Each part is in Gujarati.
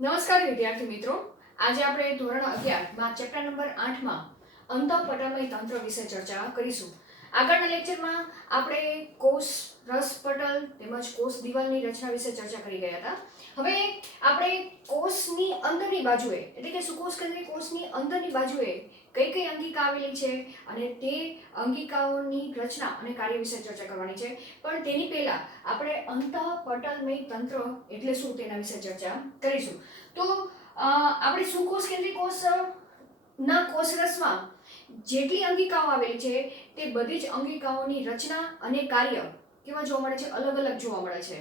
નમસ્કાર વિદ્યાર્થી મિત્રો, આજે આપણે ધોરણ 11 માં ચેપ્ટર નંબર 8 માં અંતઃપટલમય તંત્ર વિશે ચર્ચા કરીશું. આગળના લેક્ચરમાં આપણે કોષ રસ પટલ તેમજ કોષ દિવાલની રચના વિશે ચર્ચા કરી ગયા હતા. હવે આપણે કોષની અંદરની બાજુએ એટલે કે સુકોષ કેન્દ્રીય કોષની અંદરની બાજુએ કઈ કઈ અંગિકા આવેલી છે અને તે અંગિકાઓની રચના અને કાર્ય વિશે ચર્ચા કરવાની છે. પણ તેની પહેલા આપણે અંતઃપટલમય તંત્ર એટલે શું તેના વિશે ચર્ચા કરીશું. તો આપણે સુકોષ કેન્દ્રીય કોષના કોષરસમાં જેટલી અંગિકાઓ આવેલી છે તે બધી જ અંગિકાઓની રચના અને કાર્ય કેવા જોવા મળે છે, અલગ અલગ જોવા મળે છે.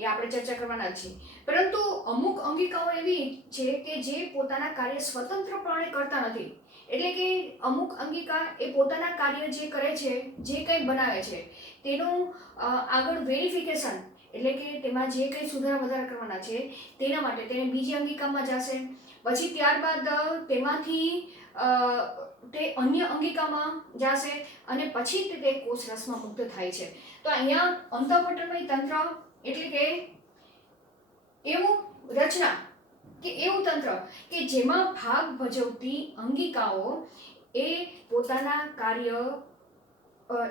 એ આપણે ચર્ચા કરવાના જ છીએ. પરંતુ અમુક અંગિકાઓ એવી છે કે જે પોતાના કાર્ય સ્વતંત્રપણે કરતા નથી. એટલે કે અમુક અંગિકા એ પોતાના કાર્ય જે કરે છે, જે કંઈ બનાવે છે તેનું આગળ વેરિફિકેશન એટલે કે તેમાં જે કંઈ સુધારા વધારા કરવાના છે તેના માટે તેને બીજી અંગિકામાં જશે. પછી ત્યારબાદ તેમાંથી તે અન્ય અંગિકામાં જશે અને પછી તે કોષરસમાં મુક્ત થાય છે. તો અહીંયા અંતઃપટલમય તંત્ર એટલે કે એવું રચના કે એવું તંત્ર કે જેમાં ભાગ ભજવતી અંગિકાઓ એ પોતાના કાર્ય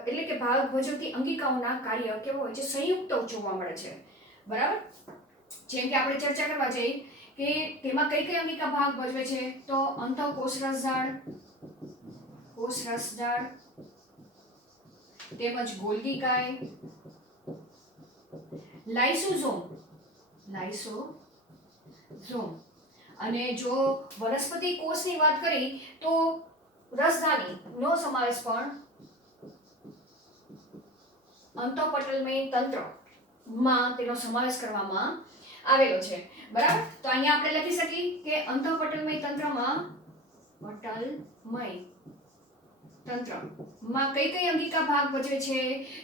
એટલે કે ભાગ ભજવતી અંગિકાઓના કાર્ય કેવા હોય છે, સંયુક્ત જોવા મળે છે. બરાબર. જેમ કે આપણે ચર્ચા કરવા જઈએ કે તેમાં કઈ કઈ અંગિકા ભાગ ભજવે છે, તો અંતઃકોષરસ જાળ, કોષરસ જાળ તેમજ ગોલ્ગી કાય, લાઇસોઝોમ અને જો વનસ્પતિ કોષની વાત કરી તો રસધાનીનો સમાવેશ પણ અંતઃપટલમય તંત્રમાં તેનો સમાવેશ કરવામાં આવેલો છે. બરાબર. તો અહીંયા આપણે લખી શકીએ કે અંતઃપટલમય તંત્રમાં પટલમય તંત્રમાં કઈ કઈ અંગિકા ભાગ ભજવે છે,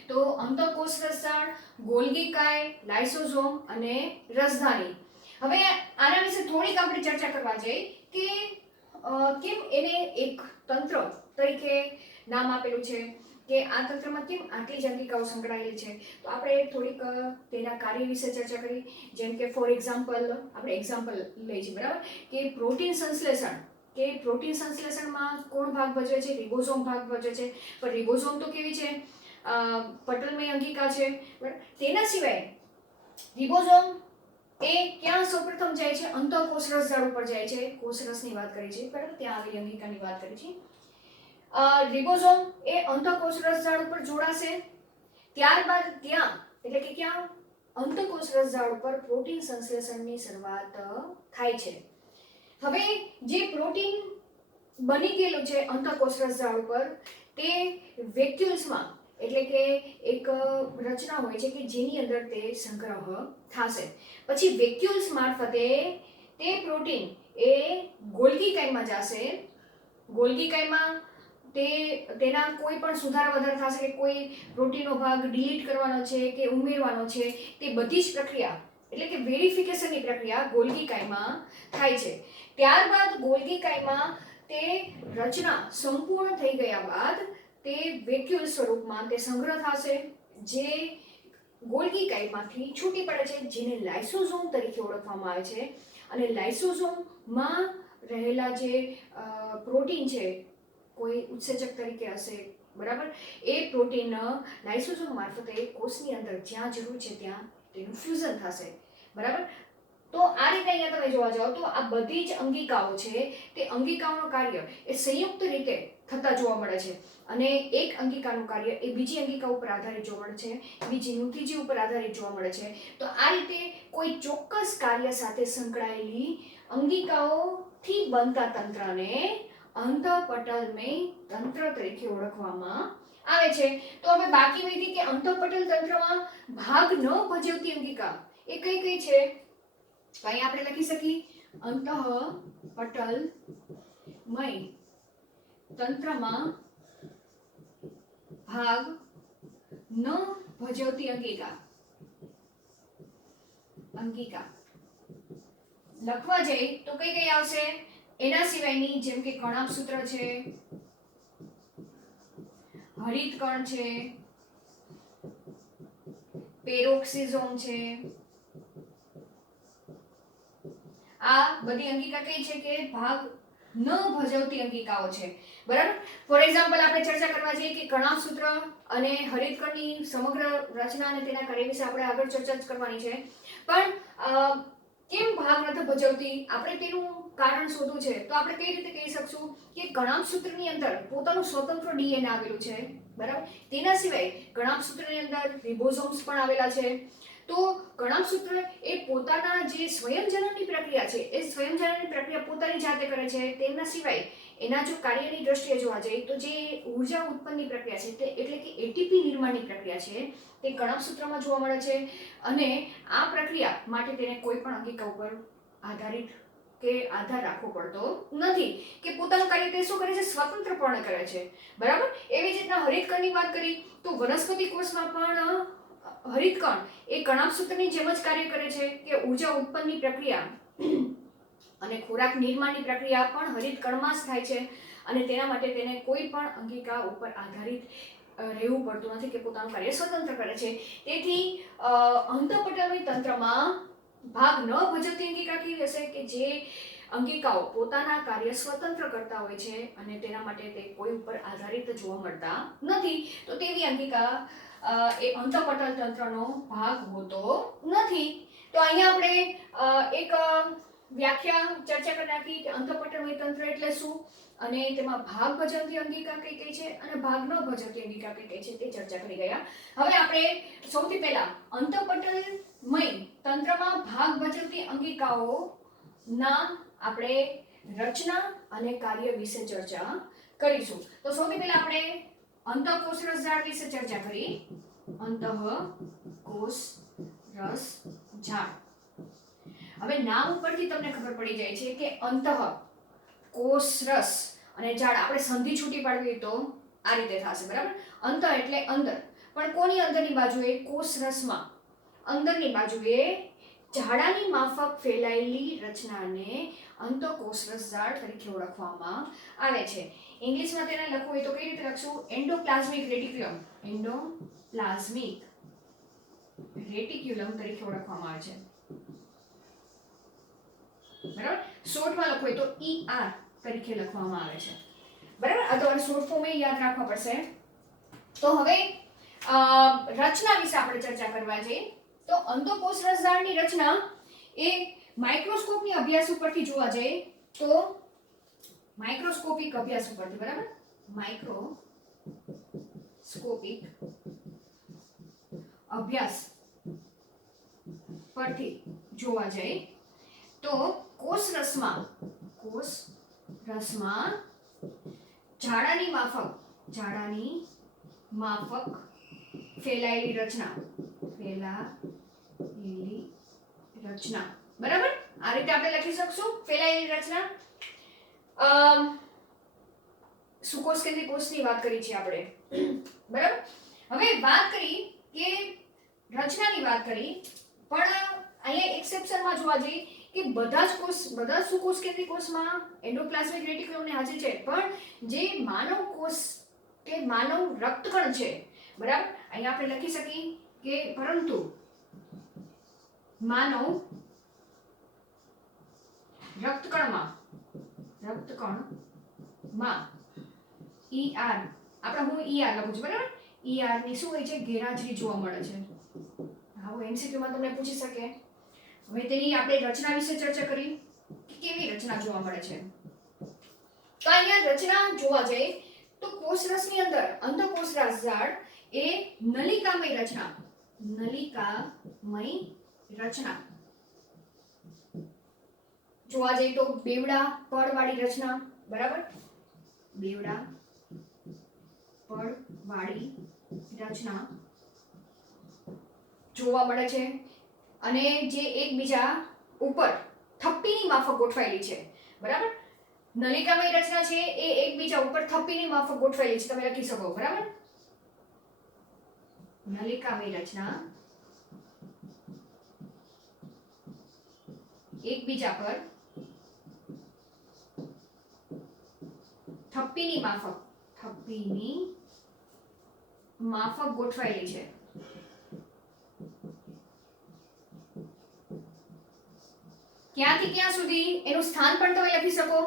તો અંતઃકોષરસ જાળ, ગોલ્ગી કાય, લાઇસોઝોમ અને રસધાની. હવે આના વિશે થોડીક આપણે ચર્ચા કરવા જઈએ કે કેમ એને એક તંત્ર તરીકે નામ આપેલું છે, કે આ તંત્રમાં કેમ આટલી જ અંગિકાઓ સંકળાયેલી છે. તો આપણે થોડીક તેના કાર્ય વિશે ચર્ચા કરી. જેમ કે ફોર એક્ઝામ્પલ આપણે એક્ઝામ્પલ લઈએ છીએ. બરાબર. કે પ્રોટીન સંશ્લેષણ કે પ્રોટીન સંશ્લેષણમાં કોણ ભાગ ભજવે છે, રિબોઝોમ ભાગ ભજવે છે. પણ રિબોઝોમ તો કેવી છે, પટલમય અંગિકા છે. તેના સિવાય રિબોઝોમ એ ક્યાં સૌપ્રથમ જાય છે, અંતઃકોષરસ જાળ ઉપર જાય છે. કોષરસની વાત કરી છે, બરાબર, ત્યાં આવેલી અંગિકાની વાત કરી છે. રિબોઝોમ એ અંતઃકોષરસ જાળ ઉપર જોડાશે. ત્યારબાદ ત્યાં એટલે કે ક્યાં અંતઃકોષરસ જાળ ઉપર પ્રોટીન સંશ્લેષણની શરૂઆત થાય છે. હવે જે પ્રોટીન બની ગયેલું છે અંતઃકોષરસ જાળ ઉપર તે વેક્યુલ્સમાં એટલે કે એક રચના હોય છે કે જેની અંદર તે સંગ્રહ થશે. પછી વેક્યુલ્સ મારફતે તે પ્રોટીન એ ગોલ્ગી કાયમાં જશે. ગોલ્ગી કાયમાં તેના કોઈ પણ સુધારા વધારા થશે કે કોઈ પ્રોટીનનો ભાગ ડિલીટ કરવાનો છે કે ઉમેરવાનો છે, તે બધી જ પ્રક્રિયા એટલે કે વેરિફિકેશનની પ્રક્રિયા ગોલ્ગી કાયમાં થાય છે. ત્યારબાદ ગોલ્ગી કાયમાં તે રચના સંપૂર્ણ થઈ ગયા બાદ તે વેક્યુલ સ્વરૂપમાં તે સંગ્રહ થશે, જે ગોલ્ગી કાયમાંથી છૂટી પડે છે, જેને લાઇસોઝોમ તરીકે ઓળખવામાં આવે છે. અને લાઇસોઝોમમાં રહેલા જે પ્રોટીન છે, કોઈ ઉત્સેચક તરીકે હશે, બરાબર, એ પ્રોટીન લાઇસોઝોમ મારફતે કોષની અંદર જ્યાં જરૂર છે ત્યાં તેનું ફ્યુઝન થશે. બરાબર. તો આ રીતે અહીંયા તમે જોવા જાઓ તો આ બધી જ અંગિકાઓ છે તે અંગિકાઓનું કાર્ય એ સંયુક્ત રીતે થતા જોવા મળે છે. અને એક અંગિકાનું કાર્ય એ બીજી અંગિકા ઉપર આધારિત જોવા મળે છે, બીજીનું ત્રીજી ઉપર આધારિત જોવા મળે છે. તો આ રીતે કોઈ ચોક્કસ કાર્ય સાથે સંકળાયેલી અંગિકાઓથી બનતા તંત્રને અંતઃપટલમય તંત્ર તરીકે ઓળખવામાં આવે છે. તો હવે બાકી વધી કે અંતઃપટલ તંત્રમાં ભાગ ન ભજવતી અંગિકા એ કઈ કઈ છે. તો અહીં આપણે લખી શકીએ અંતઃપટલમય તંત્રમાં ભાગ ન ભજવતી અંગિકા લખવા જઈએ તો કઈ કઈ આવશે. એના સિવાયની જેમ કે કણાભસૂત્ર છે, હરિતકણ છે, પેરોક્સિઝોમ છે, આ બધી અંગિકા કઈ છે કે ભાગ ન ભજવતી અંગિકાઓ છે, બરાબર. ફોર એક્ઝામ્પલ આપણે ચર્ચા કરવા જઈએ કે કણાભ સૂત્ર અને હરિતકણની સમગ્ર રચના અને તેના કાર્ય વિશે આપણે આગળ ચર્ચા જ કરવાની છે. પણ કેમ ભાગ નથી ભજવતી, આપણે તેનું કારણ શોધવું છે. તો આપણે કઈ રીતે કહી શકશું કે કણાભ સૂત્રની અંદર પોતાનું સ્વતંત્ર ડીએનએ આવેલું છે, બરાબર. તેના સિવાય કણાભ સૂત્રની અંદર રિબોસોમ્સ પણ આવેલા છે. તો કણાભ સૂત્ર એ પોતાના જે સ્વયંજનનની પ્રક્રિયા છે એ સ્વયંજનનની પ્રક્રિયા પોતાની જાતે કરે છે. તેમના સિવાય એના જો કાર્યની દ્રષ્ટિએ જોવા જઈએ તો જે ઉર્જા ઉત્પન્નની પ્રક્રિયા છે તે એટલે કે એટીપી નિર્માણની પ્રક્રિયા છે તે કણાભ સૂત્રમાં જોવા મળે છે. અને આ પ્રક્રિયા માટે તેને કોઈ પણ અંગિકા ઉપર આધારિત કે આધાર રાખવો પડતો નથી કે પોતાનું કાર્ય તે શું કરે છે, સ્વતંત્રપણે કરે છે, બરાબર. એવી જ રીતના હરિતકણની વાત કરી તો વનસ્પતિ કોષમાં પણ હરિતકણ એ કણાભ સૂત્રની જેમ જ કાર્ય કરે છે કે ઉર્જા ઉત્પન્નની પ્રક્રિયા અને ખોરાક નિર્માણની પ્રક્રિયા પણ હરિતકણમાં જ થાય છે. અને તેના માટે તેને કોઈ પણ અંગિકા ઉપર આધારિત રહેવું પડતું નથી કે પોતાનું કાર્ય સ્વતંત્ર કરે છે. તેથી અંતઃપટલવી તંત્રમાં ભાગ ન ભજવતી અંગિકા કેવી હશે કે જે અંગિકાઓ પોતાના કાર્ય સ્વતંત્ર કરતા હોય છે અને તેના માટે તે કોઈ ઉપર આધારિત જોવા મળતા નથી. તો તેવી અંગિકા એ અંતઃપટલ તંત્રનો ભાગ હોતો નથી. તો અહીંયા આપણે એક વ્યાખ્યા ચર્ચા કરી નાખી કે અંતઃપટલવી તંત્ર એટલે શું અને તેમાં ભાગ ભજવતી અંગિકા કઈ કઈ છે અને ભાગ ન ભજવતી અંગિકા કઈ કઈ છે તે ચર્ચા કરી ગયા. હવે આપણે સૌથી પહેલા અંતઃપટલમય તંત્રમાં ભાગ ભજવતી અંગિકાઓ ના આપણે રચના અને કાર્ય વિશે ચર્ચા કરીશું. તો સૌથી પહેલા આપણે અંતઃકોષ રસ ઝાડ વિશે ચર્ચા કરી. અંતઃકોષ રસ ઝાડ. હવે નામ ઉપરથી તમને ખબર પડી જાય છે કે અંતઃ કોષ રસ અને ઝાડ આપણે સંધિ છૂટી પાડવી તો આ રીતે થશે, બરાબર. અંતઃ એટલે અંદર, પણ કોની અંદરની બાજુએ, કોષ રસમાં અંદરની બાજુએ ઝાડાની માફક ફેલાયેલી રચનાને અંતઃકોષ રસ ઝાડ તરીકે ઓળખવામાં આવે છે. ઇંગ્લિશમાં તેને લખવું હોય તો કઈ રીતે લખશું? Endoplasmic reticulum. એન્ડોપ્લાઝમિક રેટિક્યુલમ તરીકે ઓળખવામાં આવે છે, બરાબર. શોર્ટમાં લખવું હોય તો ER તરીકે લખવામાં આવે છે, બરાબર. આ તમારે શોર્ટ ફોર્મ યાદ રાખવા પડશે. તો હવે રચના વિશે આપણે ચર્ચા કરવા જઈએ તો અંતઃકોષ રસ ઝાડની રચના એ માઇક્રોસ્કોપની અભ્યાસ ઉપરથી જોવા જઈએ તો માઇક્રોસ્કોપિક અભ્યાસ ઉપરથી, બરાબર. માઇક્રોસ્કોપિક અભ્યાસ પરથી જોવા જઈએ તો કોષ રસમાં ઝાડાની માફક ફેલાયેલી રચના, બરાબર. આ રીતે આપણે લખી શકશું ફેલાયેલી રચના. સુકોષ કેન્દ્રીય કોષની વાત કરી છે આપણે, બરાબર. હવે વાત કરી કે રચનાની વાત કરી, પણ અહીંયા એક્સેપ્શનમાં જોવા જઈએ કે બધા સુકોષ કેન્દ્રીય કોષમાં એન્ડોપ્લાઝમિક રેટિક્યુલમની હાજરી છે, પણ જે માનવ કોષ કે માનવ રક્તકણ છે, બરાબર. અહીંયા આપણે લખી શકીએ કે પરંતુ માનવ રક્તકણમાં ER, આપણે હું ER લખું છું, બરાબર. ER ની શું હોય છે? ગેરહાજરી જોવા મળે છે. આવું MCQ માં તમને પૂછી શકે. હવે તેની આપણે રચના વિશે ચર્ચા કરી કે કેવી રચના જોવા મળે છે. તો અહીંયા રચના જોવા જઈએ તો કોષરસની અંદર અંતઃકોષ રસ ઝાડ એ નલિકામય રચના જોવા જઈએ તો બેવડા પડવાળી રચના, બરાબર. બેવડા પડવાળી રચના જોવા મળે છે અને જે એકબીજા ઉપર થપ્પીની માફક ગોઠવાયેલી છે, બરાબર. નલિકામય રચના છે એ એકબીજા ઉપર થપ્પીની માફક ગોઠવાયેલી છે, તમે લખી શકો, બરાબર. નલિકામય રચના એકબીજા પર થપ્પીની માફક ગોઠવાયેલી છે. ક્યાંથી ક્યાં સુધી એનું સ્થાન પણ તમે લખી શકો.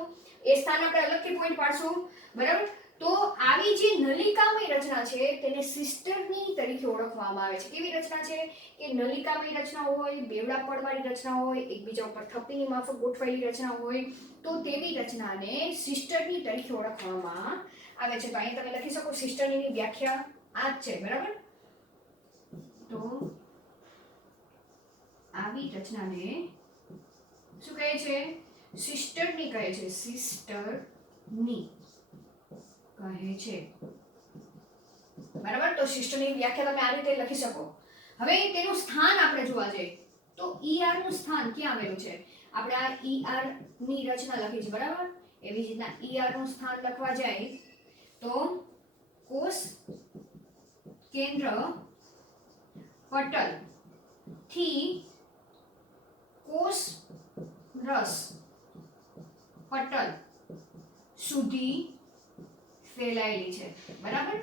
એ સ્થાન આપણે અલગથી પોઈન્ટ પાડશું, બરાબર. તો આવી જે નલિકામય રચના છે તેને સિસ્ટરની તરીકે ઓળખવામાં આવે છે. કેવી રચના છે કે નલિકામય રચના હોય, બેવડા પડવાળી રચના હોય, એકબીજા ઉપર થપ્પીની માફક ગોઠવાયેલી રચના હોય, તો તેવી રચનાને સિસ્ટરની તરીકે ઓળખવામાં આવે છે. તો અહીં તમે લખી શકો સિસ્ટરની વ્યાખ્યા આ જ છે, બરાબર. તો આવી રચનાને શું કહે છે? સિસ્ટરની કહે છે. સિસ્ટરની કહે છે, બરાબર. તો સિસ્ટરની વ્યાખ્યા તમે આ રીતે લખી શકો. હવે તેનું સ્થાન આપણે જોવા જઈએ તો ER નું સ્થાન ક્યાં આવેલું છે? આપણે આ ER ની રચના લખી છે, બરાબર. એવી જ રીતના ER નું સ્થાન લખવા જાય તો કોષ કેન્દ્ર પટલ થી કોષ રસ પટલ સુધી ફેલાયેલી છે, બરાબર.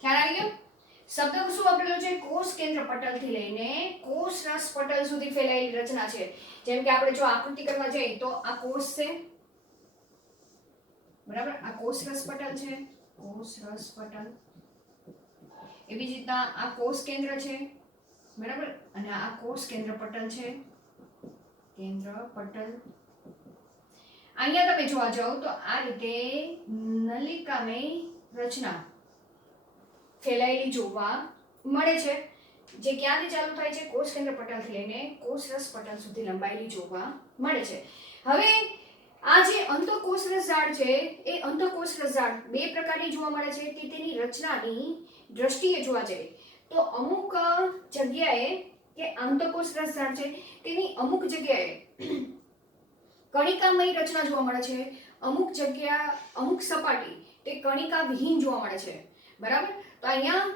ખ્યાલ આવી ગયો? શબ્દ શું વાપરેલો છે? કોષ કેન્દ્ર પટલ થી લઈને કોષ રસ પટલ સુધી ફેલાયેલી રચના છે. જેમ કે આપણે જો આકૃતિ કરવા જઈએ તો આ કોષ છે, બરાબર. આ કોષ રસ પટલ છે, કોષ રસ પટલ. એવી જ રીતના આ કોષ કેન્દ્ર છે, બરાબર. અને આ કોષ કેન્દ્ર પટલ છે, કેન્દ્ર પટલ. અહીંયા તમે જોવા જાઓ તો આ રીતે નલિકામય રચના ફેલાયેલી જોવા મળે છે, જે ક્યાંથી ચાલુ થાય છે? કોષ કેન્દ્ર પટલથી લઈને કોષ રસ પટલ સુધી લંબાયેલી જોવા મળે છે. હવે આ જે અંતઃકોષરસ ઝાડ છે એ અંતઃકોષરસ ઝાડ બે પ્રકારની જોવા મળે છે કે તેની રચનાની દ્રષ્ટિએ જોવા જઈએ તો અમુક જગ્યાએ કે અંતઃકોષરસ ઝાડ છે તેની અમુક જગ્યાએ કણિકામય રચના જોવા મળે છે, અમુક જગ્યા અમુક સપાટી તે કણિકા વિહીન જોવા મળે છે, બરાબર. તો અહીંયા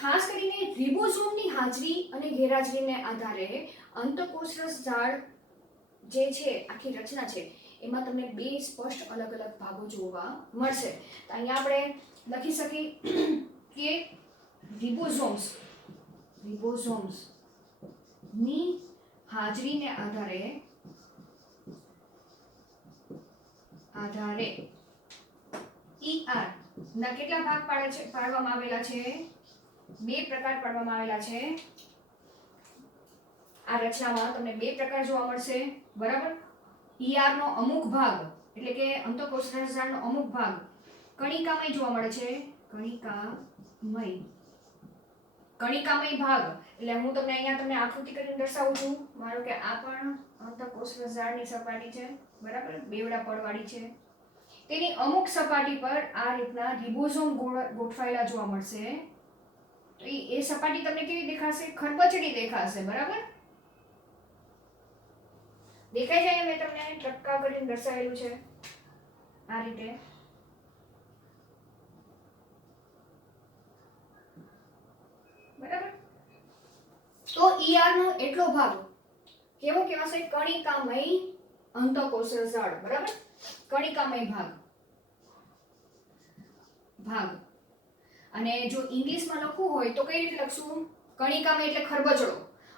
ખાસ કરીને રિબોઝોમની હાજરી અને ગેરહાજરીને આધારે અંતઃકોષરસ ઝાડ જે છે આખી રચના છે એમાં તમને બે સ્પષ્ટ અલગ અલગ ભાગો જોવા મળશે. તો અહીંયા આપણે લખી શકીએ કે રિબોઝોમ્સ ની હાજરીને આધારે ER ના કેટલા ભાગ પાડવામાં આવેલા છે? બે પ્રકાર પાડવામાં આવેલા છે. આ રચનામાં તમને બે પ્રકાર જોવા મળશે, બરાબર. ER નો અમુક ભાગ એટલે કે અંતઃકોષરસ ઝાડનો અમુક ભાગ કણિકામય જોવા મળે છે. કણિકામય ભાગ એટલે હું તમને અહીંયા તમને આકૃતિ કરીને દર્શાવું છું. મારો કે આ પણ અંતઃકોષરસ ઝાડની સપાટી છે, બરાબર. બેવડા પડવાળી છે. તેની અમુક સપાટી પર આ રીતના રિબોઝોમ ગોઠવાયેલા જોવા મળશે. તો એ સપાટી તમને કેવી દેખાશે? ખરબચડી દેખાશે, બરાબર. દેખાય જાય? મેં તમને ટપકા કરીને દર્શાવેલું છે આ રીતે. બરાબર. તો ER નો એટલો ભાગ કેવો કહેવાશે? કણિકામય અંતઃકોષરસ ઝાડ, બરાબર. કણિકામય ભાગ. અને જો ઇંગ્લિશમાં લખવું હોય તો કઈ રીતે લખશું? કણિકામય એટલે ખરબચડો,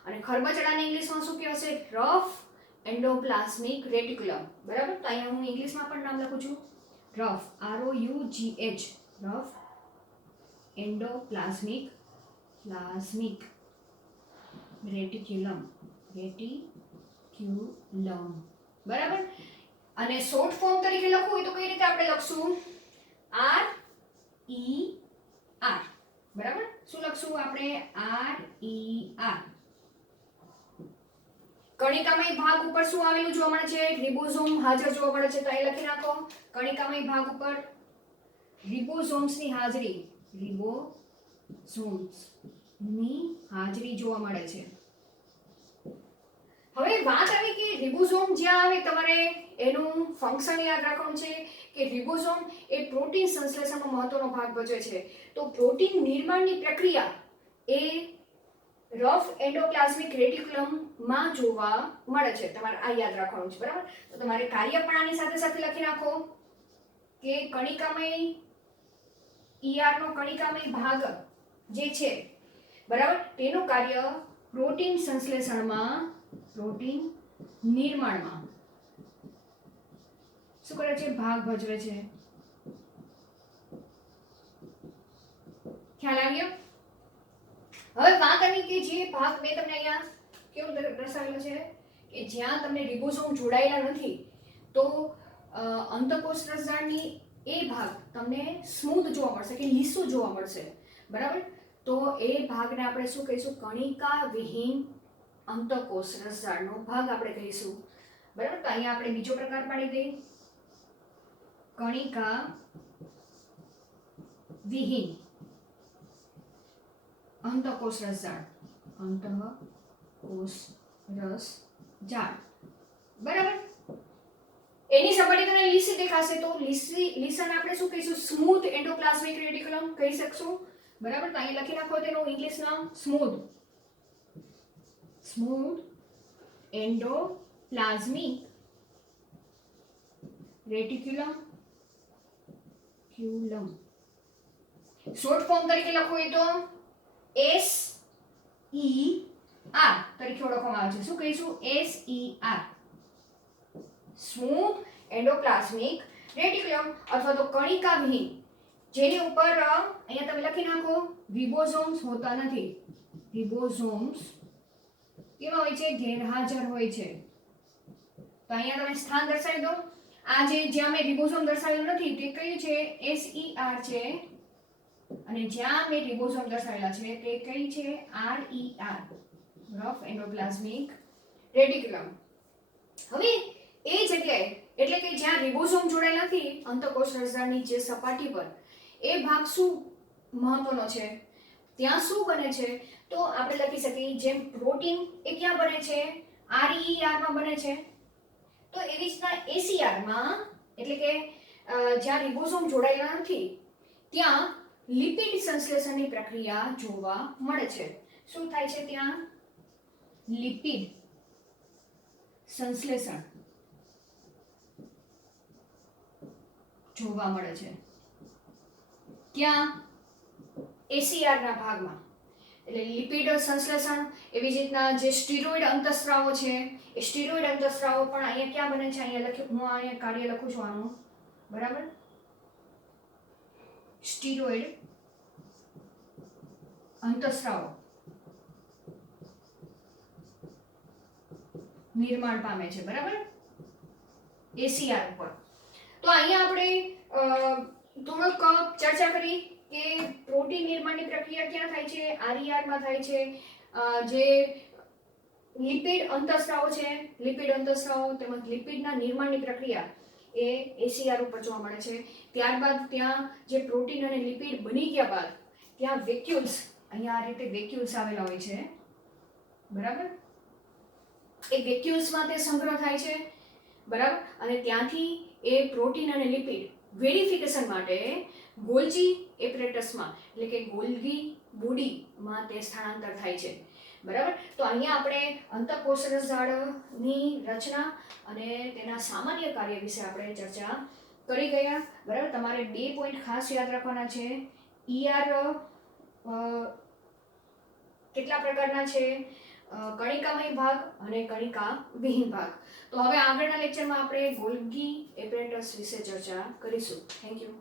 અને ખરબચડાને ઇંગ્લિશમાં શું કહેવાશે? રફ એન્ડોપ્લાઝમિક રેટિક્યુલમ, બરાબર. તો અહીંયા હું ઇંગ્લિશમાં પણ નામ લખું છું rough, ROUGH, rough endoplasmic reticulum, બરાબર. અને શોર્ટ ફોર્મ તરીકે લખવું હોય તો કઈ રીતે આપણે લખશું? RER, બરાબર. શું લખશું આપણે? RER. કણિકામય ભાગ ઉપર શું આવેલું જોવા મળે છે? રિબોઝોમ હાજર જોવા મળે છે. તો અહીં લખી નાખો કણિકામય ભાગ ઉપર રિબોઝોમ્સની હાજરી જોવા મળે છે. હવે વાત આવી કે રિબોઝોમ જ્યાં આવે તમારે એનું ફંક્શન યાદ રાખવાનું છે કે રિબોઝોમ એ પ્રોટીન સંશ્લેષણનો મહત્વનો ભાગ ભજવે છે. તો પ્રોટીન નિર્માણની પ્રક્રિયા એ રફ એન્ડોપ્લાઝમિક રેટિક્યુલમમાં જોવા મળે છે. તમારે આ યાદ રાખવાનું છે, બરાબર. તો તમારે કાર્ય પણ આની સાથે સાથે લખી નાખો કે કણિકામય ER નો કણિકામય ભાગ જે છે, બરાબર, તેનું કાર્ય પ્રોટીન સંશ્લેષણમાં, પ્રોટીન નિર્માણમાં શું કરે છે? ભાગ ભજવે છે. ખ્યાલ આવ્યો? હવે વાત આવી કે જે ભાગ મેં તમને અહીંયા કેવું દર્શાવેલો છે કે જ્યાં તમને રિબોસોમ જોડાયેલા નથી તો અંતકોષ રસજાળની એ ભાગ તમને સ્મૂથ જોવા મળશે કે લીસો જોવા મળશે. બરાબર? તો એ ભાગને આપણે શું કહીશું? કણિકા વિહીન અંતકોષ રસજાળનો ભાગ આપણે કહીશું. બરાબર? તો અહીંયા આપણે બીજો પ્રકાર પાડી દઈએ, કણિકા વિહીન અંતકોષ રસજાળ. અંતકોષ રસજાળ. બરાબર? એની સપાટી તમને લીસી દેખાશે તો લીસન આપણે શું કહીશું? સ્મૂથ એન્ડોપ્લાઝમિક રેટિક્યુલમ કહી શકશું. બરાબર? તો અહીંયા લખી નાખો તેનું ઇંગ્લિશ નામ, smooth endoplasmic reticulum. Short form તરીકે લખો એ તો SER તરીકે ઓળખવામાં આવે છે. શું કહીશું? SER, સ્મૂથ એન્ડોપ્લાઝમિક રેટિક્યુલમ અથવા તો કણિકા વિહીન, જેની ઉપર અહીંયા તમે લખી નાખો રિબોસોમ્સ હોતા નથી. રિબોસોમ્સ કેવા હોય છે? ગેરહાજર હોય છે. તો અહીંયા તમે સ્થાન દર્શાવી દો. આ જ્યાં મેં રિબોસોમ દર્શાવેલું નથી તે કયું છે? SER છે. અને જ્યાં મેં રિબોસોમ દર્શાવેલા છે તે કઈ છે? RER, rough endoplasmic reticulum. હવે એ જગ્યાએ એટલે કે જ્યાં રિબોસોમ જોડાયેલા નથી અંતકોષ રસજાળની જે સપાટી પર, એ ભાગ શું મહત્વનો છે? ત્યાં શું બને છે? તો આપણે લખી શકીએ જેમ પ્રોટીન એ ક્યાં બને છે? RER માં બને છે. તો એવી રીતના ACR માં એટલે કે જ્યાં રિબોસોમ જોડાયેલા નથી ત્યાં લિપિડ સંશ્લેષણની પ્રક્રિયા જોવા મળે છે. શું થાય છે ત્યાં? લિપિડ સંશ્લેષણ જોવા મળે છે. ક્યાં? ACR ના ભાગમાં. એટલે લિપિડ સંશ્લેષણ, એવી જ રીતના જે સ્ટીરોઇડ અંતઃસ્રાવો છે એ સ્ટીરોઇડ અંતઃસ્રાવો પણ અહીંયા ક્યાં બને છે? અહીંયા લખ્યું, હું અહીંયા કાર્ય લખું છું આનું. બરાબર? સ્ટીરોઇડ અંતઃસ્રાવો નિર્માણ પામે છે. બરાબર? ACR ઉપર. તો અહીંયા આપણે થોડોક ચર્ચા કરી કે પ્રોટીન નિર્માણની પ્રક્રિયા ક્યાં થાય છે? RER માં થાય છે. જે લિપિડ અંતઃસ્રાવો છે, લિપિડ અંતઃસ્રાવો તેમજ લિપિડના નિર્માણની પ્રક્રિયા એ ACR ઉપર જોવા મળે છે. ત્યારબાદ ત્યાં જે પ્રોટીન અને લિપિડ બની ગયા બાદ ત્યાં વેક્યુલ્સ, અહીંયા આ રીતે વેક્યુલ્સ આવેલા હોય છે. બરાબર? એ વેક્યુલ્સમાં તે સંગ્રહ થાય છે. બરાબર? અને ત્યાંથી એ પ્રોટીન અને લિપિડ વેરિફિકેશન માટે ગોલ્જી એપરેટસમાં એટલે કે ગોલ્ગી બોડીમાં તે સ્થળાંતર થાય છે. બરાબર? તો અહીંયા આપણે અંતકોષ રસજાળની રચના અને તેના સામાન્ય કાર્ય વિશે આપણે ચર્ચા કરી ગયા. બરાબર? તમારે 2 પોઈન્ટ ખાસ યાદ રાખવાના છે. ER કેટલા પ્રકારના છે? કણિકામય ભાગ અને કણિકા વિહીન ભાગ. તો હવે આગળના લેક્ચરમાં આપણે ગોલ્ગી એપરેટસ વિશે ચર્ચા કરીશું. Thank you.